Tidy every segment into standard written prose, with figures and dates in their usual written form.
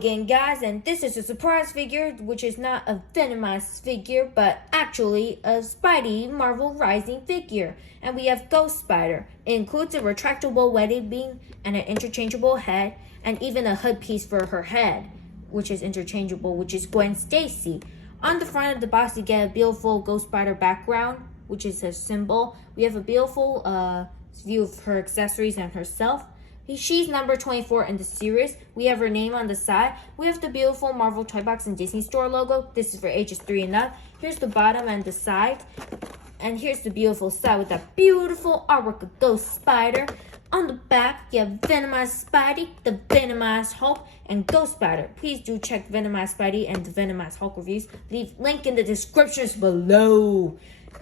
again, guys, and this is a surprise figure, which is not a Venomized figure, but actually a Spidey Marvel Rising figure. And we have Ghost Spider. It includes a retractable wedding beam and an interchangeable head, and even a hood piece for her head, which is interchangeable, which is Gwen Stacy. On the front of the box, you get a beautiful Ghost Spider background, which is her symbol. We have a beautiful view of her accessories and herself. She's number 24 in the series. We have her name on the side. We have the beautiful Marvel Toybox and Disney Store logo. This is for ages 3 and up. Here's the bottom and the side. And here's the beautiful side with that beautiful artwork of Ghost Spider. On the back, you have Venomized Spidey, the Venomized Hulk, and Ghost Spider. Please do check Venomized Spidey and the Venomized Hulk reviews. Leave link in the descriptions below.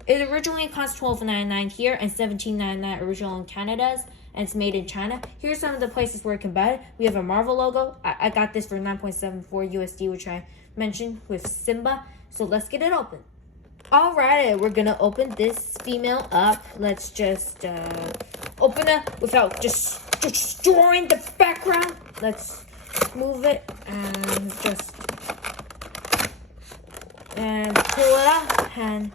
It originally cost $12.99 here and $17.99 original in Canada's. And it's made in China. Here's some of the places where you can buy it. We have a Marvel logo. I got this for 9.74 USD, which I mentioned with Simba. So let's get it open. Alright, we're gonna open this female up. Let's just open it without just destroying the background. Let's move it and just pull it out, and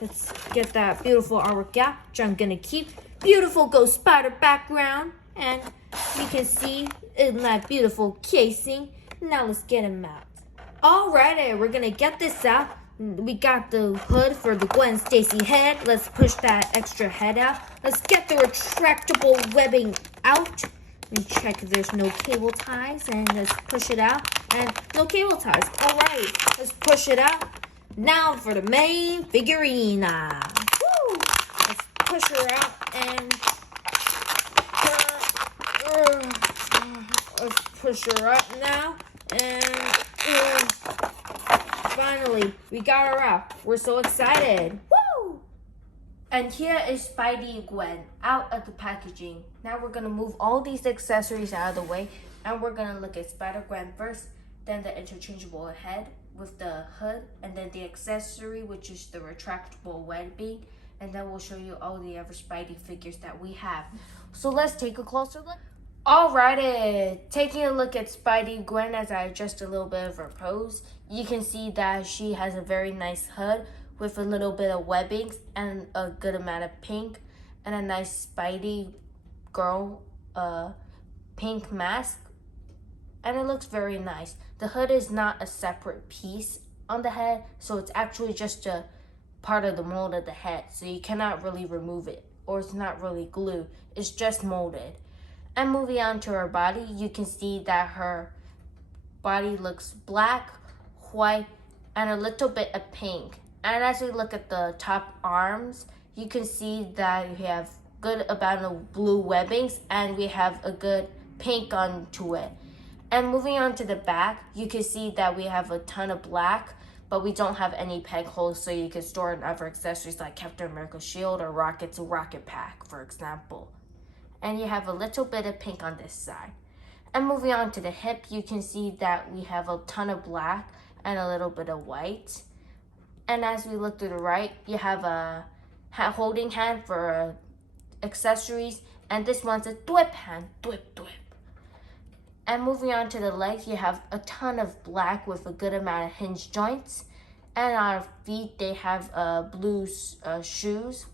let's get that beautiful artwork out, which I'm gonna keep. Beautiful Ghost Spider background, and you can see in that beautiful casing. Now let's get him out. Alrighty, we're gonna get this out. We got the hood for the Gwen Stacy head. Let's push that extra head out. Let's get the retractable webbing out. Let me check if there's no cable ties, and let's push it out. And no cable ties. Alright, let's push it out. Now for the main figurine. Woo! Let's push her out. And let's push her up now, and finally we got her out. We're so excited. Woo! And here is Spider Gwen out of the packaging. Now we're gonna move all these accessories out of the way, and we're gonna look at Spider Gwen first, then the interchangeable head with the hood, and then the accessory, which is the retractable webbing. And then we'll show you all the other Spidey figures that we have. So let's take a closer look. Alrighty, taking a look at Spider Gwen as I adjust a little bit of her pose, you can see that she has a very nice hood with a little bit of webbing and a good amount of pink, and a nice Spidey girl pink mask, and it looks very nice. The hood is not a separate piece on the head, so it's actually just a part of the mold of the head, so you cannot really remove it, or it's not really glue, it's just molded. And moving on to her body, you can see that her body looks black, white, and a little bit of pink. And as we look at the top arms, you can see that we have good amount of blue webbings, and we have a good pink onto it. And moving on to the back, you can see that we have a ton of black, but we don't have any peg holes, so you can store in other accessories like Captain America's shield or Rocket's rocket pack, for example. And you have a little bit of pink on this side. And moving on to the hip, you can see that we have a ton of black and a little bit of white. And as we look to the right, you have a holding hand for accessories, and this one's a thwip hand, thwip. And moving on to the legs, you have a ton of black with a good amount of hinge joints. And on our feet, they have blue shoes.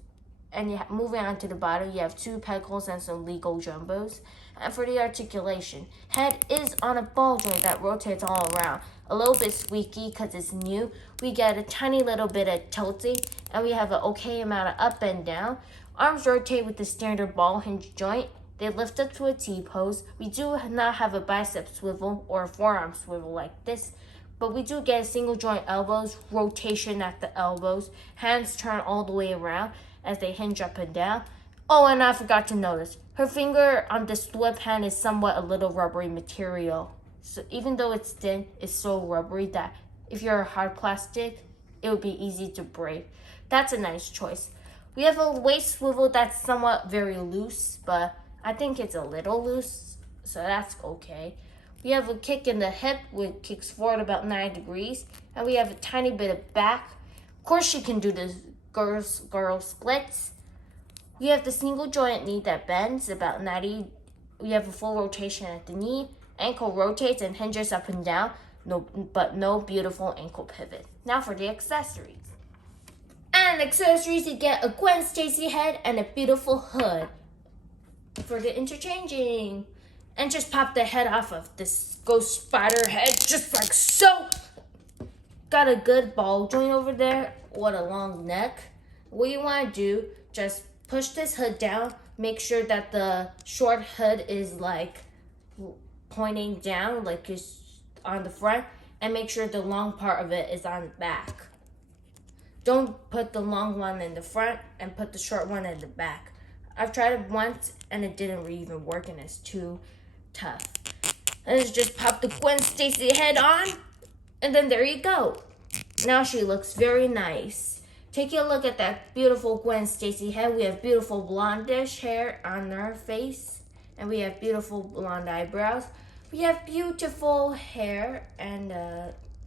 And moving on to the bottom, you have 2 peg holes and some Lego jumbos. And for the articulation, head is on a ball joint that rotates all around. A little bit squeaky because it's new. We get a tiny little bit of tilting, and we have an okay amount of up and down. Arms rotate with the standard ball hinge joint. They lift up to a T-pose. We do not have a bicep swivel or a forearm swivel like this, but we do get single joint elbows, rotation at the elbows. Hands turn all the way around as they hinge up and down. Oh, and I forgot to notice, her finger on this thwip hand is somewhat a little rubbery material. So even though it's thin, it's so rubbery that if you're a hard plastic, it would be easy to break. That's a nice choice. We have a waist swivel that's somewhat very loose, but I think it's a little loose, so that's okay. We have a kick in the hip, which kicks forward about 9 degrees, and we have a tiny bit of back. Of course, you can do the girl splits. We have the single joint knee that bends about 90. We have a full rotation at the knee, Ankle rotates and hinges up and down, but no beautiful ankle pivot. Now for the accessories. And accessories, you get a Gwen Stacy head and a beautiful hood for the interchanging. And just pop the head off of this ghost spider head, just like so. Got a good ball joint over there with a long neck. What you want to do, just push this hood down. Make sure that the short hood is like pointing down, like it's on the front. And make sure the long part of it is on the back. Don't put the long one in the front and put the short one in the back. I've tried it once and it didn't even work and it's too tough. Let's just pop the Gwen Stacy head on and then there you go. Now she looks very nice. Take a look at that beautiful Gwen Stacy head. We have beautiful blondish hair on her face and we have beautiful blonde eyebrows. We have beautiful hair and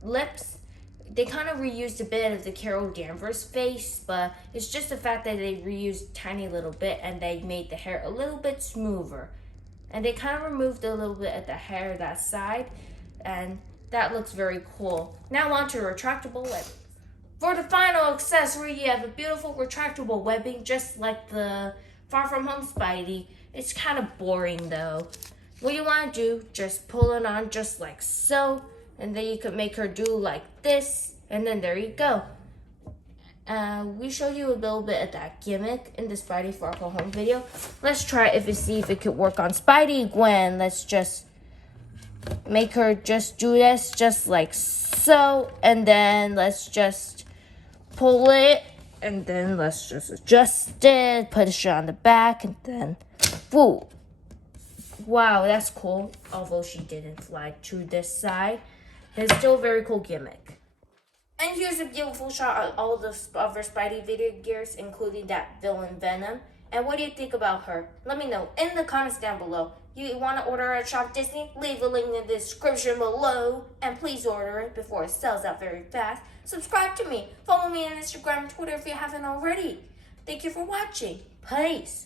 lips. They kind of reused a bit of the Carol Danvers face, but it's just the fact that they reused a tiny little bit and they made the hair a little bit smoother. And they kind of removed a little bit of the hair that side, and that looks very cool. Now on to retractable webbing. For the final accessory, you have a beautiful retractable webbing, just like the Far From Home Spidey. It's kind of boring though. What you want to do, just pull it on just like so. And then you could make her do like this. And then there you go. We show you a little bit of that gimmick in the Spidey Far From Home video. Let's try it and see if it could work on Spider Gwen. Let's just make her just do this just like so. And then let's just pull it. And then let's just adjust it. Put it on the back. And then, woo. Wow, that's cool. Although she didn't fly to this side. It's still a very cool gimmick. And here's a beautiful shot of all the other Spidey video gears, including that villain Venom. And what do you think about her? Let me know in the comments down below. You want to order at Shop Disney? Leave a link in the description below. And please order it before it sells out very fast. Subscribe to me. Follow me on Instagram and Twitter if you haven't already. Thank you for watching. Peace.